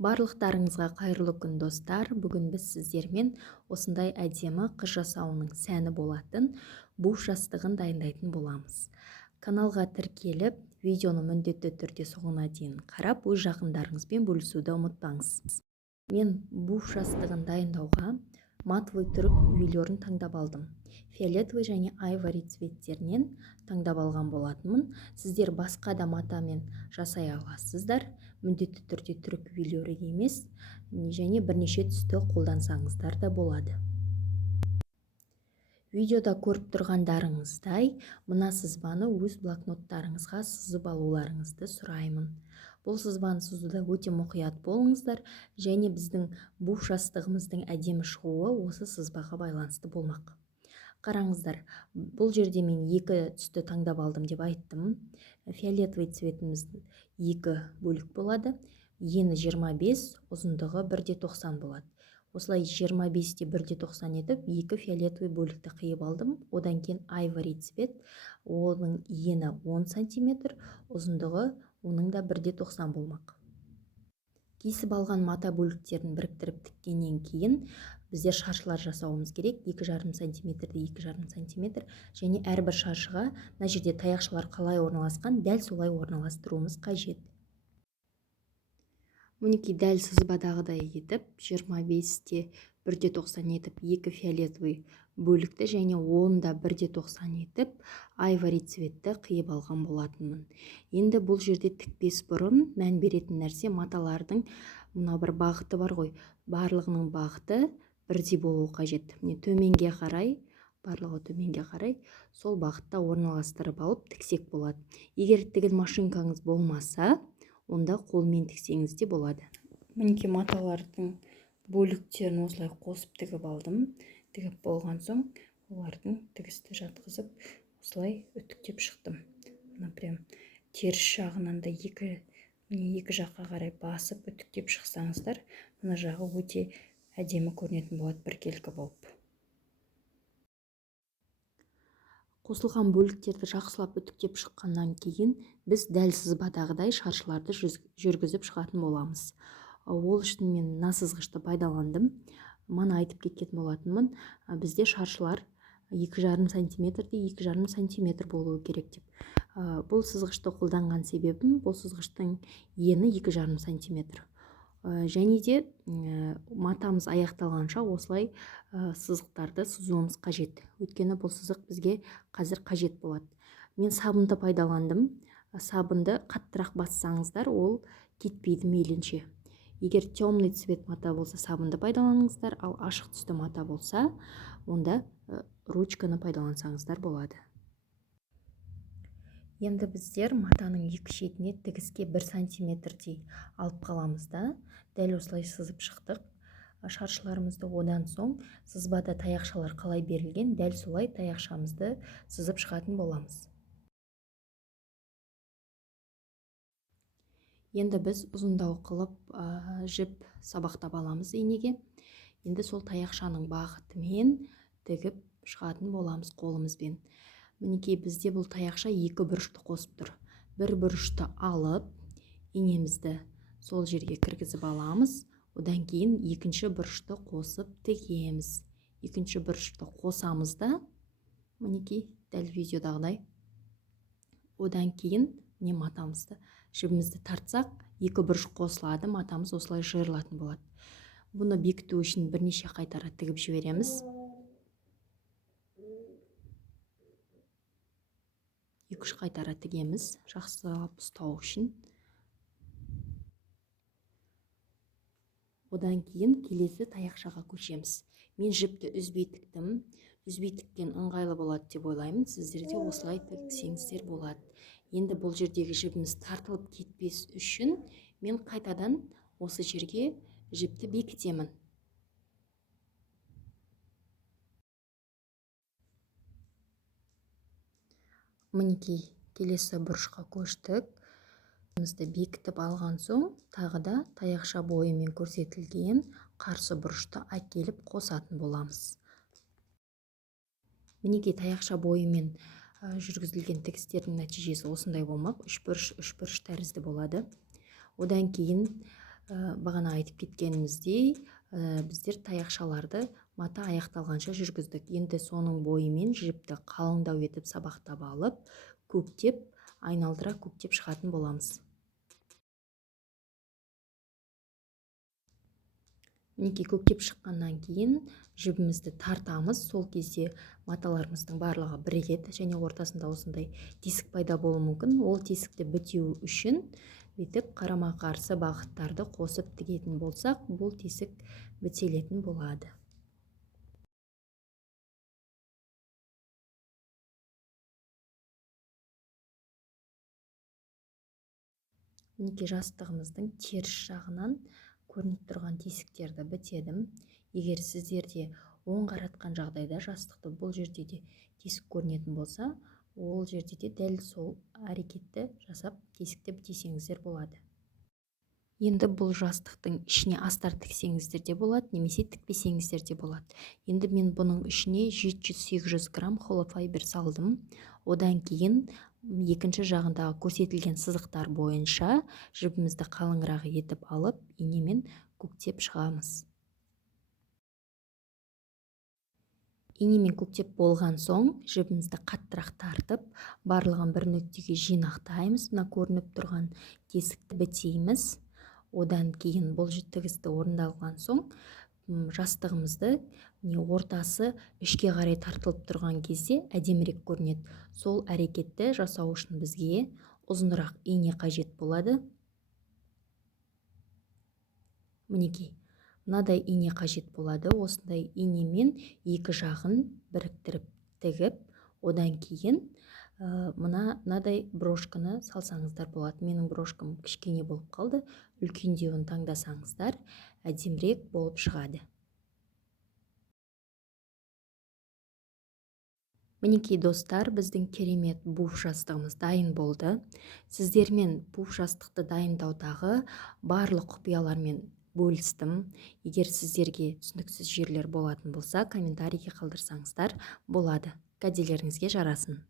Барлықтарыңызға қайырлы күн достар. Бүгін біз сіздермен осындай әдемі қыз жасауының сәні болатын буш жастығын дайындайтын боламыз. Каналға тіркеліп, видеоны міндетті түрде соңына дейін қарап, өз жақындарыңызбен бөлісуді ұмытпаңыз. Мен буш жастығын дайындауға матовый түрік үйлерін таңдап алдым. Фиолетовый және айвори цветтерінен таңдап алған болатынмын. Сіздер басқа да матамен жасай аласыздар. Міндетті түрде түрік үйлері емес, және бірнеше түсті қолдансаңыздар да болады. Видеода көріп тұрғандарыңыздай, мына сызбаны өз блокноттарыңызға сызып алуларыңызды сұраймын. Бұл сызбаны сызуда өте мұқият болыңыздар, және біздің буш жастығымыздың әдемі шығуы осы сызбаға байланысты болмақ. Қараңыздар, бұл жерде мен екі түсті таңдап алдым деп айттым. Фиолетовый цветіміз екі бөлік болады. Ені 25, ұзындығы 1,90 болады. Осылай 25-те 1,90 етіп, екі фиолетовый бөлікті қиып алдым. Одан кейін айвори цвет, оның ені 10 см, ұзындығы оның да 1,90 болмақ. Кесіп алған мата бөліктерін біріктіріп тіккеннен кейін біздер шаршылар жасауымыз керек. 2,5 см-де 2,5 см, және әрбір шаршыға мына жерде таяқшалар қалай орналасқан, дәл солай орналастыруымыз қажет. Мінекей дәл сызбадағыдай етіп, 25-те 1,90 етіп, екі фиолетовый бөлікті және онда 1,90 етіп, айвори цветті қиып алған болатынмын. Енді бұл жерде тікпес бұрын мән беретін нәрсе маталардың мына бір бағыты бар ғой. Барлығының бағыты бірдей болуы қажет. Төменге қарай, барлығы төменге қарай, сол бағытта орналастырып алып тіксек болады. Егер тігін машинкаңыз болмаса, онда қолмен тіксеңіз де болады. Мінекей маталардың бөліктерін осылай қосып тігіп алдым. Тігіп болған соң, олардың тігісті жатқызып, осылай үтіктеп шықтым. Прям теріс жағынан да екі жаққа қарай басып үтіктеп шықсаңыздар, мына жағы өте әдемі көрінетін болады, біркелкі болып. Қосылған бөліктерді жақсылап үтіктеп шыққаннан кейін, біз дәл сызбадағыдай шаршыларды жүргізіп шығатын боламыз. Ол үшін мен мына сызғышты пайдаландым. Мана айтып кеткен болатынмын, бізде шаршылар 2,5 см-де 2,5 см болуы керек деп. Бұл сызғышты қолданған себебім, бұл сызғыштың ені 2,5 см. Және де матамыз аяқталғанша осылай сызықтарды сызуымыз қажет. Өйткені бұл сызық бізге қазір қажет болады. Мен сабынды пайдаландым. Сабынды қаттырақ бассаңыздар, ол кетпейді мейлінше. Егер темный цвет мата болса, сабынды пайдаланыңыздар, ал ашық түсті мата болса, онда ручканы пайдалансаңыздар болады. Енді біздер матаның екі шетіне тігіске 1 см-дей алып қаламыз да, дәл осылай сызып шықтық шаршыларымызды. Одан соң сызбада таяқшалар қалай берілген, дәл солай таяқшамызды сызып шығатын боламыз. Енді біз ұзындау қылып жіп сабақтап аламыз инеге. Енді сол таяқшаның бағытымен тігіп шығатын боламыз қолымызбен. Мінекей бізде бұл таяқша екі бұрышты қосып тұр. Бір бұрышты алып, инемізді сол жерге кіргізіп аламыз. Одан кейін екінші бұрышты қосып тігеміз. Екінші бұрышты қосамыз да, мінекей дәл видеодағыдай. Одан кейін матамызды, жібімізді тартсақ, екі бұрыш қосылады, матамыз осылай жиырылатын болады. Бұны бекіту үшін бірнеше қайтара тігіп жібереміз. Екі-үш қайтара тігеміз, жақсылап ұстау үшін. Одан кейін келесі таяқшаға көшеміз. Мен жіпті үзбей тіктім. Үзбей тіккен ыңғайлы болады деп ойлаймын. Сіздерде осылай тіксеңіздер болады. Енді бұл жердегі жібіміз тартылып кетпес үшін мен қайтадан осы жерге жіпті бекітемін. Мінекей келесі бұрышқа көштік. Жібімізді бекітіп алған соң, тағы да таяқша бойымен көрсетілген қарсы бұрышты әкеліп қосатын боламыз. Мінекей таяқша бойымен жүргізілген тігістердің нәтижесі осындай болмақ. Үш бұрыш тәрізді болады. Одан кейін Бағана айтып кеткеніміздей, біздер таяқшаларды мата аяқталғанша жүргіздік. Енді соның бойымен жіпті қалыңдау етіп сабақтап алып, көктеп, айналдыра көктеп шығатын боламыз. Мінекей көктеп шыққаннан кейін жібімізді тартамыз. Сол кезде маталарымыздың барлығы бірігеді және ортасында осындай тесік пайда болуы мүмкін. Ол тесікті бітеу үшін бүйтіп қарама қарсы бағыттарды қосып тігетін болсақ, бұл тесік бітелетін болады. Мінекей жастығымыздың теріс жағынан көрініп тұрған тесіктерді бітедім. Егер сіздерде оң қаратқан жағдайда жастықты бұл жерде де тесік көрінетін болса, ол жерде де дәл сол әрекетті жасап тесікті бітесеңіздер болады. Енді бұл жастықтың ішіне астар тіксеңіздер де болады, немесе тікпесеңіздер де болады. Енді мен бұның ішіне 700-800 грамм холофайбер салдым. Одан кейін екінші жағындағы көрсетілген сызықтар бойынша жібімізді қалыңырақ етіп алып, инемен көктеп шығамыз. Инемен көктеп болған соң, жібімізді қаттырақ тартып, барлығын бір нүктеге жинақтаймыз. Мына көрініп тұрған тесікті бітейміз. Одан кейін бұл тігісті орындалған соң, жастығымызды ортасы ішке қарай тартылып тұрған кезде әдемірек көрінеді. Сол әрекетті жасау үшін бізге ұзынырақ ине қажет болады. Мінекей, мынадай ине қажет болады. Осындай инемен екі жағын біріктіріп тігіп, одан кейін мынадай брошканы салсаңыздар болады. Менің брошкам кішкене болып қалды. Үлкендеуін таңдасаңыздар, әдемірек болып шығады. Мінекей достар, біздің керемет буф жастығымыз дайын болды. Сіздермен буф жастықты дайындаудағы барлық құпиялармен бөлістім. Егер сіздерге түсініксіз жерлер болатын болса, комментарийге қалдырсаңыздар болады. Кәделеріңізге жарасын.